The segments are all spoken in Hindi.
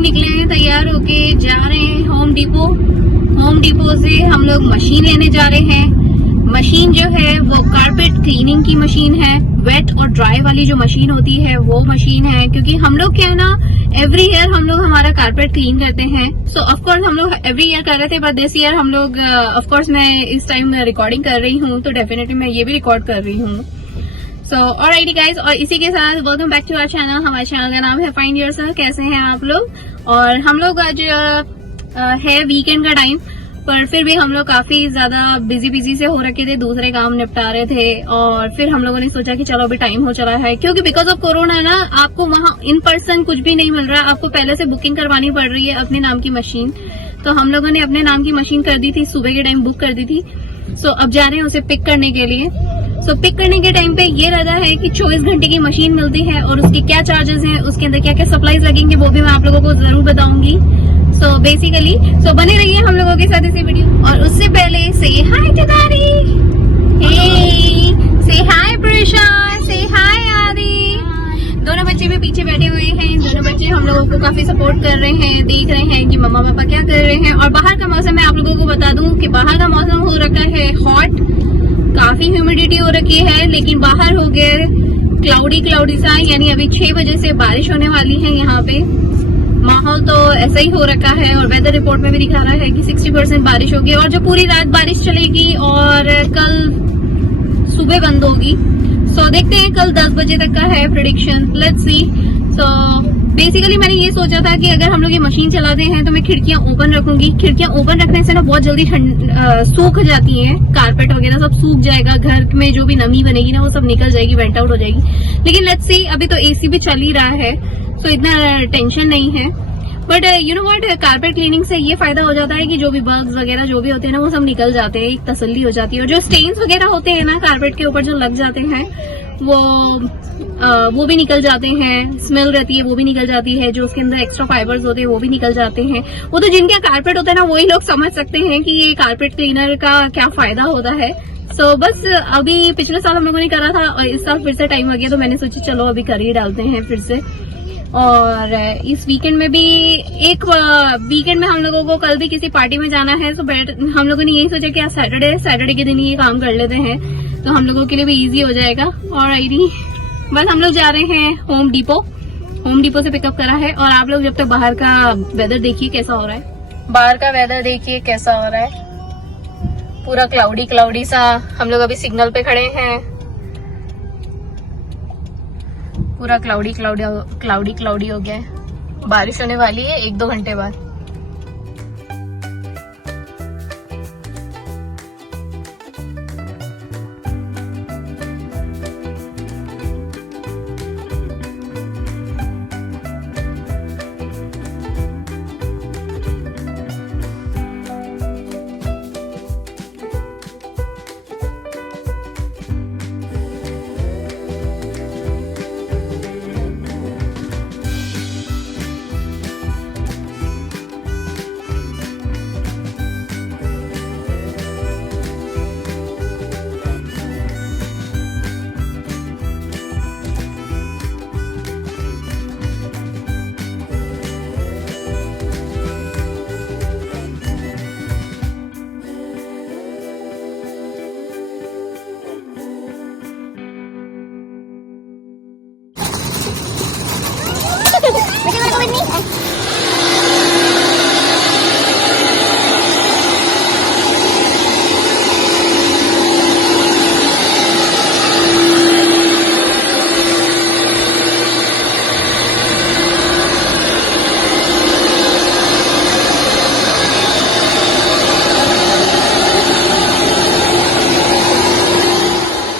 लोग निकले हैं तैयार होके, जा रहे हैं होम डिपो। होम डिपो से हम लोग मशीन लेने जा रहे हैं। मशीन जो है वो कारपेट क्लीनिंग की मशीन है, वेट और ड्राई वाली जो मशीन होती है वो मशीन है। क्योंकि हम लोग क्या है ना, एवरी ईयर हम लोग हमारा कारपेट क्लीन करते हैं। सो ऑफकोर्स हम लोग एवरी ईयर कर रहे थे, बट दिस ईयर हम लोग ऑफकोर्स मैं इस टाइम रिकॉर्डिंग कर रही हूँ, तो डेफिनेटली मैं ये भी रिकॉर्ड कर रही हूँ। सो ऑलराइटी गाइज, और इसी के साथ welcome back to our channel. हमारे चैनल का नाम है फाइंड योरसेल्फ। कैसे हैं आप लोग? और हम लोग आज है वीकेंड का टाइम, पर फिर भी हम लोग काफी ज्यादा बिजी से हो रखे थे, दूसरे काम निपटा रहे थे। और फिर हम लोगों ने सोचा कि चलो अभी टाइम हो चला है, क्योंकि बिकॉज ऑफ कोरोना ना आपको वहाँ इन पर्सन कुछ भी नहीं मिल रहा, आपको पहले से बुकिंग करवानी पड़ रही है अपने नाम की मशीन। तो हम लोगों ने अपने नाम की मशीन कर दी थी, सुबह के टाइम बुक कर दी थी। सो अब जा रहे हैं उसे पिक करने के लिए। सो पिक करने के टाइम पे ये रहता है कि 24 घंटे की मशीन मिलती है और उसके क्या चार्जेस हैं, उसके अंदर क्या क्या सप्लाईज लगेंगे, वो भी मैं आप लोगों को जरूर बताऊंगी। सो बेसिकली बने रहिए हम लोगों के साथ इसी वीडियो। और उससे पहले से हाय टुदारी, हे से हाय प्रिशा, से हाय आदि। दोनों बच्चे भी पीछे बैठे हुए हैं। दोनों बच्चे हम लोगों को काफी सपोर्ट कर रहे हैं, देख रहे हैं कि मम्मा पापा क्या कर रहे हैं। और बाहर का मौसम मैं आप लोगों को बता दूं कि बाहर का मौसम हो रखा है हॉट, काफी ह्यूमिडिटी हो रखी है, लेकिन बाहर हो गया क्लाउडी सा, यानी अभी 6 बजे से बारिश होने वाली है। यहाँ पे माहौल तो ऐसा ही हो रखा है और वेदर रिपोर्ट में भी दिखा रहा है कि 60% बारिश होगी और जो पूरी रात बारिश चलेगी और कल सुबह बंद होगी। सो देखते हैं, कल 10 बजे तक का है prediction, let's see. So basically मैंने ये सोचा था कि अगर हम लोग ये मशीन चलाते हैं तो मैं खिड़कियां ओपन रखूंगी। खिड़कियां ओपन रखने से ना बहुत जल्दी सूख जाती हैं, कारपेट वगैरह सब सूख जाएगा, घर में जो भी नमी बनेगी ना वो सब निकल जाएगी, वेंट आउट हो जाएगी। लेकिन लेट्स सी, अभी तो एसी भी चल ही रहा है, तो इतना टेंशन नहीं है। But you know what, carpet cleaning से ये फायदा हो जाता है कि जो भी बग्स वगैरह जो भी होते हैं ना वो सब निकल जाते हैं, एक तसल्ली हो जाती है। और जो स्टेन्स वगैरह होते हैं ना कारपेट के ऊपर जो लग जाते हैं वो भी निकल जाते हैं, स्मेल रहती है वो भी निकल जाती है, जो उसके अंदर एक्स्ट्रा फाइबर्स होते हैं वो भी निकल जाते हैं। वो तो जिनके कारपेट होता है ना वही लोग समझ सकते हैं कि ये कारपेट क्लीनर का क्या फायदा होता है। सो बस अभी पिछले साल हम लोगों ने करा था और इस साल फिर से टाइम आ गया, तो मैंने सोचा चलो अभी कर ही डालते हैं फिर से। और इस वीकेंड में भी एक वीकेंड में हम लोगों को कल भी किसी पार्टी में जाना है, तो हम लोगों ने यही सोचा कि आज सैटरडे के दिन ही ये काम कर लेते हैं, तो हम लोगों के लिए भी इजी हो जाएगा। और आईडी बस हम लोग जा रहे हैं होम डिपो से पिकअप करा है। और आप लोग जब तक बाहर का वेदर देखिए कैसा हो रहा है, बाहर का वेदर देखिए कैसा हो रहा है, पूरा क्लाउडी सा। हम लोग अभी सिग्नल पे खड़े हैं, पूरा क्लाउडी हो गया है, बारिश होने वाली है 1-2 घंटे बाद।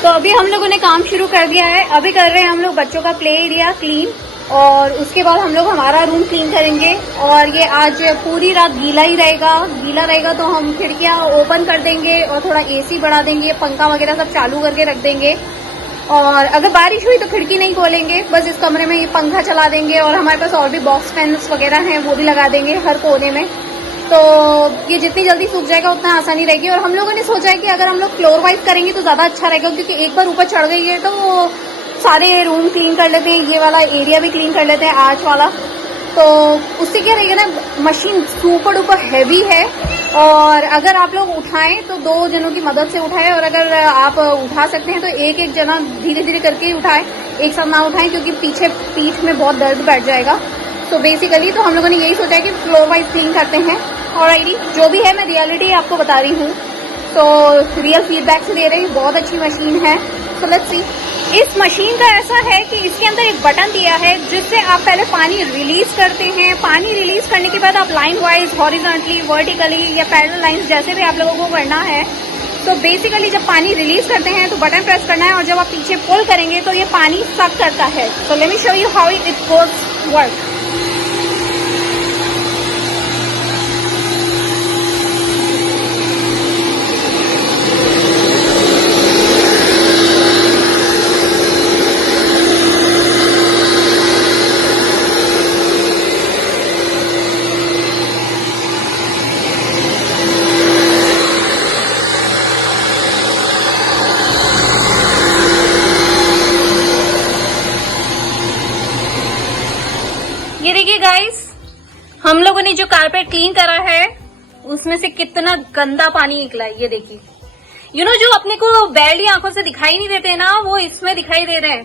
तो अभी हम लोगों ने काम शुरू कर दिया है। अभी कर रहे हैं हम लोग बच्चों का प्ले एरिया क्लीन, और उसके बाद हम लोग हमारा रूम क्लीन करेंगे। और ये आज पूरी रात गीला रहेगा तो हम खिड़कियां ओपन कर देंगे और थोड़ा एसी बढ़ा देंगे, पंखा वगैरह सब चालू करके रख देंगे। और अगर बारिश हुई तो खिड़की नहीं खोलेंगे, बस इस कमरे में ये पंखा चला देंगे। और हमारे पास और भी बॉक्स फैंस वगैरह हैं, वो भी लगा देंगे हर कोने में। तो ये जितनी जल्दी सूख जाएगा उतना आसानी रहेगी। और हम लोगों ने सोचा है कि अगर हम लोग फ्लोर वाइज करेंगे तो ज्यादा अच्छा रहेगा, क्योंकि एक बार ऊपर चढ़ गई है तो वो सारे रूम क्लीन कर लेते हैं, ये वाला एरिया भी क्लीन कर लेते हैं, आर्च वाला। तो उससे क्या रहेगा ना, मशीन सुपर डुपर हैवी है और अगर आप लोग उठाएं तो 2 जनों की मदद से उठाएं, और अगर आप उठा सकते हैं तो एक एक जना धीरे धीरे करके ही उठाएं, एक साथ ना उठाएं क्योंकि पीछे पीठ में बहुत दर्द बैठ जाएगा। तो बेसिकली तो हम लोगों ने यही सोचा है कि फ्लोर वाइज क्लीन करते हैं। और जो भी है मैं रियलिटी आपको बता रही हूँ, तो रियल फीडबैक से दे रही हूँ, बहुत अच्छी मशीन है। तो लेट्स सी। इस मशीन का ऐसा है कि इसके अंदर एक बटन दिया है जिससे आप पहले पानी रिलीज करते हैं। पानी रिलीज करने के बाद आप लाइन वाइज, हॉरिजॉन्टली, वर्टिकली या पैरेलल लाइंस जैसे भी आप लोगों को करना है। तो बेसिकली जब पानी रिलीज करते हैं तो बटन प्रेस करना है और जब आप पीछे पुल करेंगे तो ये पानी सक करता है। तो let me show you how it work. ये देखिए गाइस, हम लोगों ने जो कारपेट क्लीन करा है उसमें से कितना गंदा पानी निकला है। ये देखिए, जो अपने को बैरली आंखों से दिखाई नहीं देते ना, वो इसमें दिखाई दे रहे हैं।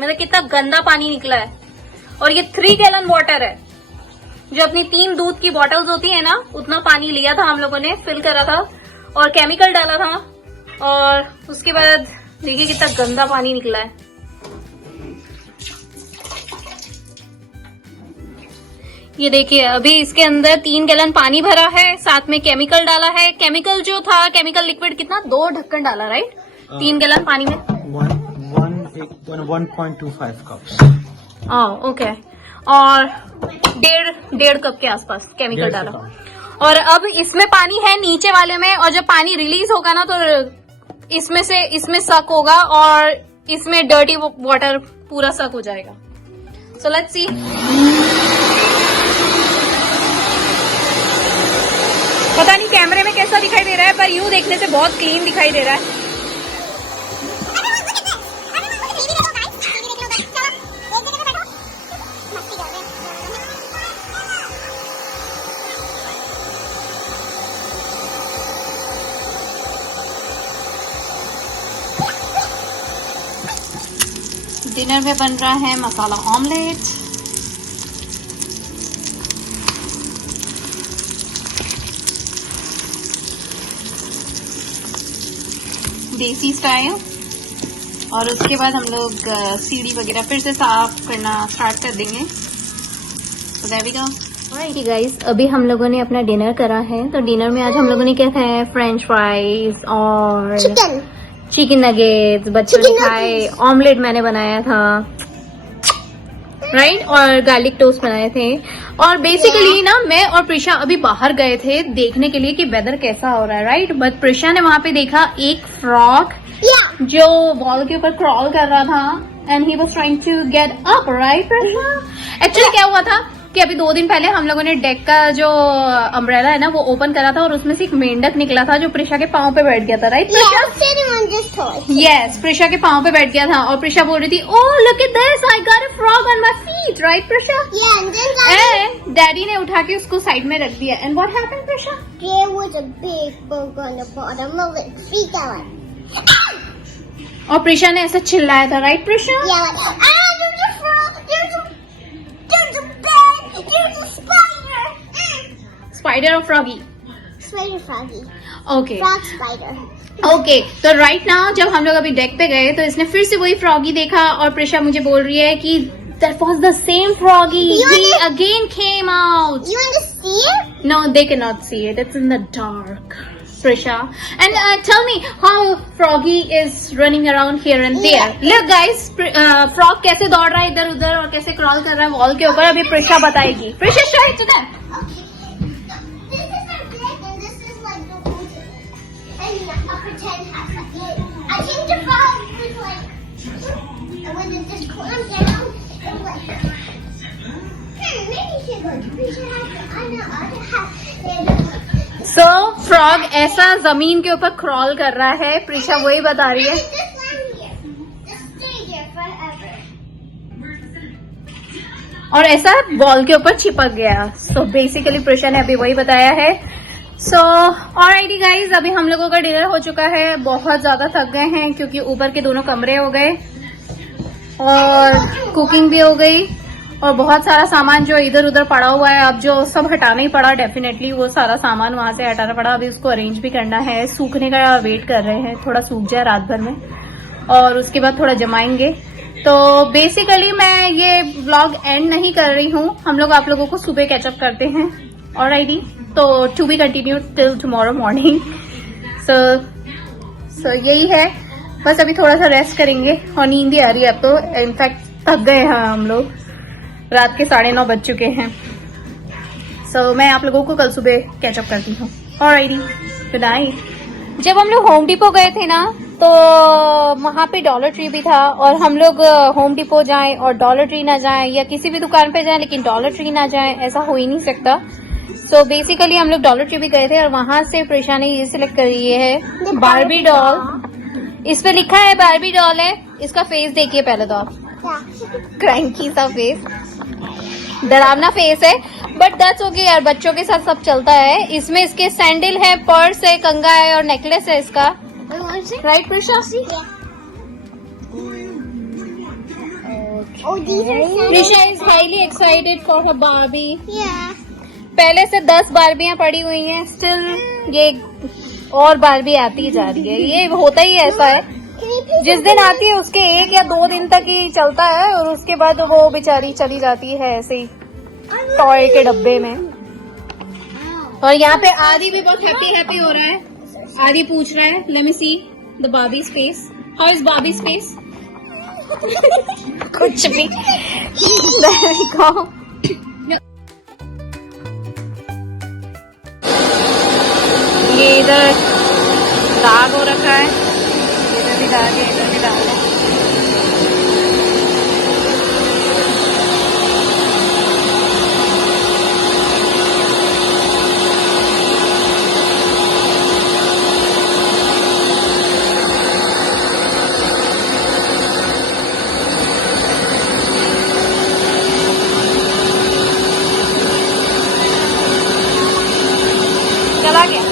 मतलब कितना गंदा पानी निकला है। और ये 3 गैलन वाटर है, जो अपनी 3 दूध की बॉटल्स होती है ना, उतना पानी लिया था हम लोगों ने, फिल करा था और केमिकल डाला था, और उसके बाद देखिए कितना गंदा पानी निकला है। ये देखिए, अभी इसके अंदर 3 गैलन पानी भरा है, साथ में केमिकल डाला है। केमिकल जो था, केमिकल लिक्विड कितना, 2 ढक्कन डाला, राइट? 3 गैलन पानी में 1.25 कप्स। ओके। और 1.5 कप के आसपास केमिकल डाला। और अब इसमें पानी है नीचे वाले में, और जब पानी रिलीज होगा ना तो इसमें सक होगा और इसमें डर्टी वाटर पूरा सक हो जाएगा। So let's see. पता नहीं कैमरे में कैसा दिखाई दे रहा है, पर यूं देखने से बहुत क्लीन दिखाई दे रहा है। डिनर में बन रहा है मसाला ऑमलेट। देसी स्टाइल। और उसके बाद हम लोग सीढ़ी वगैरह फिर से साफ करना स्टार्ट कर देंगे। तो there we go. Alright guys, अभी हम लोगों ने अपना डिनर करा है। तो डिनर में आज हम लोगों ने क्या खाया है, फ्रेंच फ्राइज और चिकन नगेट्स, बच्चों ने खाए, ऑमलेट मैंने बनाया था, राइट, और गार्लिक टोस्ट बनाए थे। और बेसिकली ना मैं और प्रिशा अभी बाहर गए थे देखने के लिए कि वेदर कैसा हो रहा है, राइट। बट प्रिशा ने वहां पे देखा एक फ्रॉग जो वॉल के ऊपर क्रॉल कर रहा था and he was trying to get up, right Prisha. Actually क्या हुआ था कि अभी 2 दिन पहले हम लोगों ने डेक का जो अम्ब्रेला है ना वो ओपन करा था और उसमें से एक मेंढक निकला था जो प्रिशा के पाँव पे बैठ गया था, राइट प्रिशा? यस, प्रिशा के पाँव पे बैठ गया था और प्रिशा बोल रही थी, oh look at this, I got a frog on my feet, right Prisha? And daddy ने उठा के उसको साइड में रख दिया। And what happened Prisha? There was a big bug on the bottom of it. Freak out. और प्रिशा ने ऐसा चिल्लाया था, right Prisha? Yeah, like, there's a frog, there's a bed, there's a spider. Spider और froggy? Spider froggy. Okay Frog spider. Okay. तो राइट नाउ जब हम लोग अभी डेक पे गए तो इसने फिर से वही फ्रॉगी देखा और प्रिशा मुझे बोल रही है कि that was the same froggy. He again came out. You want to see it? No, they cannot see it. It's in the dark, Prisha. And tell me how Froggy is running around here and there. Look guys, frog कैसे दौड़ रहा है इधर उधर और कैसे क्रॉल कर रहा है वॉल के ऊपर, अभी प्रिशा बताएगी। Prisha, show it to them. Okay. This is our bed and this is like the wooden. And a pretend house. I think the frog was like, and when it just climbed down, it was like, maybe you should go to Prisha house on the other house. So frog ऐसा जमीन के ऊपर क्रॉल कर रहा है, प्रिशा वही बता रही है। Just land here. Just stay here forever. और ऐसा वॉल के ऊपर चिपक गया। सो बेसिकली प्रिशा ने अभी वही बताया है। सो ऑलराइटी गाइज, अभी हम लोगों का डिनर हो चुका है। बहुत ज्यादा थक गए हैं क्योंकि ऊपर के दोनों कमरे हो गए और कुकिंग भी हो गई और बहुत सारा सामान जो इधर उधर पड़ा हुआ है, अब जो सब हटाना ही पड़ा। डेफिनेटली वो सारा सामान वहां से हटाना पड़ा। अभी उसको अरेंज भी करना है, सूखने का वेट कर रहे हैं, थोड़ा सूख जाए रात भर में और उसके बाद थोड़ा जमाएंगे। तो बेसिकली मैं ये व्लॉग एंड नहीं कर रही हूँ, हम लोग आप लोगों को सुबह कैचअप करते हैं। ऑलराइटी, तो to be continue till tomorrow morning. So यही है, बस अभी थोड़ा सा रेस्ट करेंगे और नींद ही आ रही है अब तो। इनफैक्ट थक गए हैं हम लोग, रात के 9:30 बज चुके हैं। सो मैं आप लोगों को कल सुबह कैचअप करती हूँ। Alrighty, good night. जब हम लोग होम डिपो गए थे ना, तो वहां पे डॉलर ट्री भी था और हम लोग होम डिपो जाएं और डॉलर ट्री ना जाएं या किसी भी दुकान पे जाएं लेकिन डॉलर ट्री ना जाएं, ऐसा हो ही नहीं सकता। सो बेसिकली हम लोग डॉलर ट्री भी गए थे और वहां से प्रिशा ने ये सिलेक्ट करी है बारबी डॉल। इस पे लिखा है बारबी डॉल है। इसका फेस देखिए पहले तो आप, क्रैंकी सा फेस, डरावना फेस है, बट दैट्स ओके यार, बच्चों के साथ सब चलता है। इसमें इसके सैंडल है, पर्स है, कंगा है और नेकलेस है इसका। Right Prisha? Prisha is highly excited for her Barbie. पहले से 10 बारबियां पड़ी हुई हैं, स्टिल ये और बारबी आती ही जा रही है। ये होता ही ऐसा है, जिस दिन आती है उसके 1 या 2 दिन तक ही चलता है और उसके बाद वो बेचारी चली जाती है ऐसे ही टॉय के डब्बे में। और यहाँ पे आदि भी बहुत हैप्पी हो रहा है। आदि पूछ रहा है, let me see the Barbie space, how is Barbie space? कुछ भी। ये इधर दाग हो रखा है, इधर भी दाग है, इधर भी दाग है। चला गया।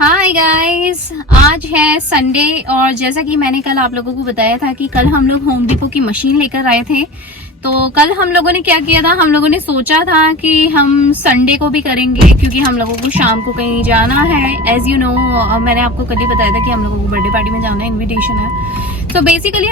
हाय गाइस, आज है संडे और जैसा कि मैंने कल आप लोगों को बताया था कि कल हम लोग होम डिपो की मशीन लेकर आए थे। तो कल हम लोगों ने क्या किया था, हम लोगों ने सोचा था कि हम संडे को भी करेंगे क्योंकि हम लोगों को शाम को कहीं जाना है। एज यू नो, मैंने आपको कल ही बताया था कि हम लोगों को बर्थडे पार्टी में जाना है, इनविटेशन है। तो बेसिकली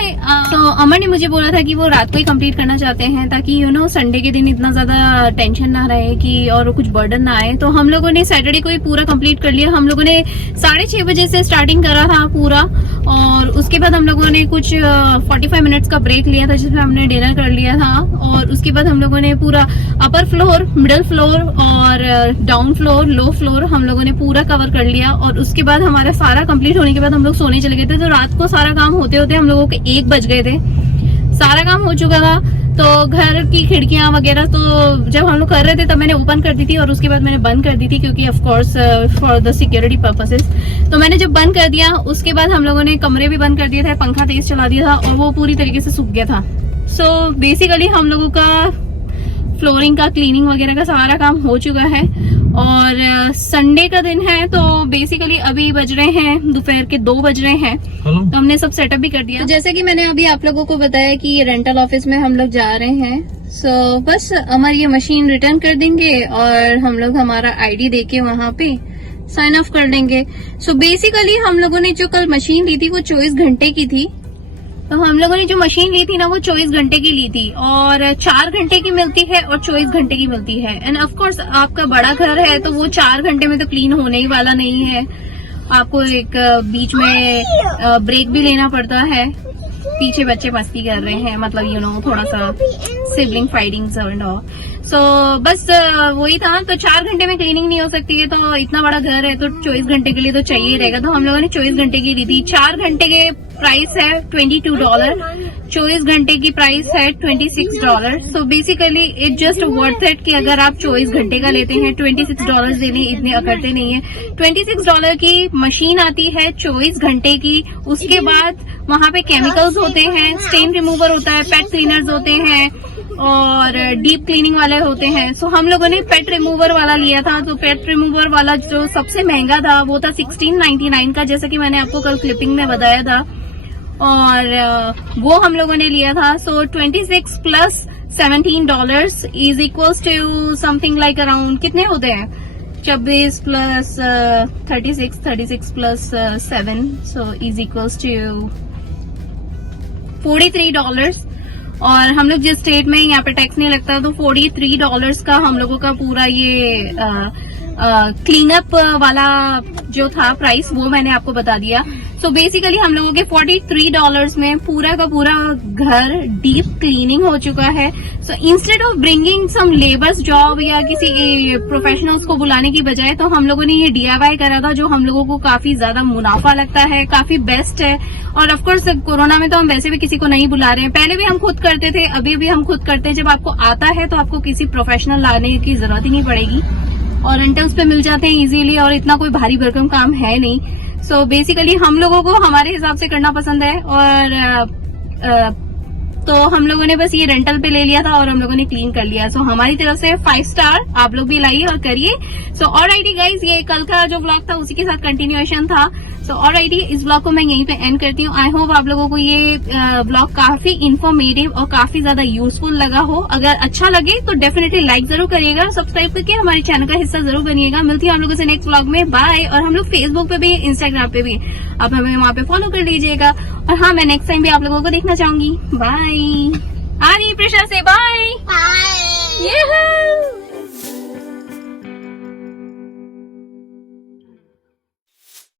तो अमर ने मुझे बोला था कि वो रात को ही कंप्लीट करना चाहते हैं ताकि यू नो संडे के दिन इतना ज्यादा टेंशन ना रहे कि और कुछ बर्डन ना आए। तो हम लोगों ने सैटरडे को ही पूरा कंप्लीट कर लिया। हम लोगों ने 6:30 बजे से स्टार्टिंग करा था पूरा और उसके बाद हम लोगों ने कुछ 45 मिनट्स का ब्रेक लिया था जिसमें हमने डिनर कर लिया था। और उसके बाद हम लोगों ने पूरा अपर फ्लोर, मिडिल फ्लोर और डाउन फ्लोर, लो फ्लोर हम लोगों ने पूरा कवर कर लिया। और उसके बाद हमारा सारा कंप्लीट होने के बाद हम लोग सोने चले गए थे। तो रात को सारा काम होते होते हम लोगों के 1 बज गए थे। सारा काम हो चुका था तो घर की खिड़कियां वगैरह तो जब हम लोग कर रहे थे तब मैंने ओपन कर दी थी और उसके बाद मैंने बंद कर दी थी क्योंकि of course for the security purposes. तो मैंने जब बंद कर दिया उसके बाद हम लोगों ने कमरे भी बंद कर दिए थे, पंखा तेज चला दिया था और वो पूरी तरीके से सूख गया था। सो बेसिकली हम लोगों का फ्लोरिंग का, क्लीनिंग वगैरह का सारा काम हो चुका है और संडे का दिन है तो बेसिकली अभी बज रहे हैं दोपहर के 2 बज रहे हैं। तो हमने सब सेटअप भी कर दिया। तो जैसे कि मैंने अभी आप लोगों को बताया कि ये रेंटल ऑफिस में हम लोग जा रहे हैं। सो बस हमारी ये मशीन रिटर्न कर देंगे और हम लोग हमारा आईडी देके वहाँ पे साइन ऑफ कर लेंगे। सो बेसिकली हम लोगों ने जो कल मशीन ली थी वो 24 घंटे की थी। तो हम लोगों ने जो मशीन ली थी ना वो 24 घंटे की ली थी और 4 घंटे की मिलती है और 24 घंटे की मिलती है। एंड ऑफ कोर्स आपका बड़ा घर है तो वो 4 घंटे में तो क्लीन होने ही वाला नहीं है। आपको एक बीच में ब्रेक भी लेना पड़ता है। पीछे बच्चे मस्ती कर रहे हैं, मतलब थोड़ा सा सिबलिंग फाइटिंग्स एंड ऑल। सो बस वही था। तो 4 घंटे में क्लीनिंग नहीं हो सकती है, तो इतना बड़ा घर है तो 24 घंटे के लिए तो चाहिए रहेगा। तो हम लोगों ने 24 घंटे की ली थी। 4 घंटे के प्राइस है $22, 24 घंटे की प्राइस है $26। So basically it just worth it कि अगर आप 24 घंटे का लेते हैं, $26 देने इतने अकड़ते नहीं है। $26 की मशीन आती है 24 घंटे की। उसके बाद वहाँ पे केमिकल्स होते हैं, स्टेन रिमूवर होता है, पेट क्लीनर्स होते हैं और डीप क्लीनिंग वाले होते हैं। सो हम लोगों ने पेट रिमूवर वाला लिया था। तो पेट रिमूवर वाला जो सबसे महंगा था वो था $16.99 का, जैसा कि मैंने आपको कल क्लिपिंग में बताया था। और वो हम लोगों ने लिया था। So 26 plus $17 is equals to something like around कितने होते हैं 26 plus 36 plus 7 so is equals to $43। और हम लोग जिस स्टेट में यहाँ पे टैक्स नहीं लगता तो $43 का हम लोगों का पूरा ये क्लीनअप वाला जो था प्राइस वो मैंने आपको बता दिया। सो बेसिकली हम लोगों के $43 में पूरा का पूरा घर डीप क्लीनिंग हो चुका है। So instead of bringing some labours job या किसी प्रोफेशनल्स को बुलाने की बजाय तो हम लोगों ने ये DIY करा था, जो हम लोगों को काफी ज्यादा मुनाफा लगता है, काफी बेस्ट है। और ऑफकोर्स कोरोना में तो हम वैसे भी किसी को नहीं बुला रहे हैं, पहले भी हम खुद करते थे, अभी भी हम खुद करते हैं। जब आपको आता है तो आपको किसी प्रोफेशनल लाने की जरूरत ही नहीं पड़ेगी और रेंटल्स पे मिल जाते हैं इजीली और इतना कोई भारी भरकम काम है नहीं। सो बेसिकली हम लोगों को हमारे हिसाब से करना पसंद है और तो हम लोगों ने बस ये रेंटल पे ले लिया था और हम लोगों ने क्लीन कर लिया। सो हमारी तरफ से 5 स्टार, आप लोग भी लाइए और करिए। सो ऑलराइटी गाइज, ये कल का जो व्लॉग था उसी के साथ कंटिन्यूएशन था। सो ऑलराइटी, इस व्लॉग को मैं यहीं पे एंड करती हूँ। आई होप आप लोगों को ये व्लॉग काफी इन्फॉर्मेटिव और काफी ज्यादा यूजफुल लगा हो। अगर अच्छा लगे तो डेफिनेटली लाइक जरूर करिएगा, सब्सक्राइब करके हमारे चैनल का हिस्सा जरूर बनिएगा। मिलती हूँ आप लोगों से नेक्स्ट व्लॉग में। बाय। और हम लोग फेसबुक पे भी, इंस्टाग्राम पे भी, आप हमें वहाँ पे फॉलो कर लीजिएगा। और हाँ, मैं नेक्स्ट टाइम भी आप लोगों को देखना चाहूंगी। बाय। आ रही प्रशा से बाय।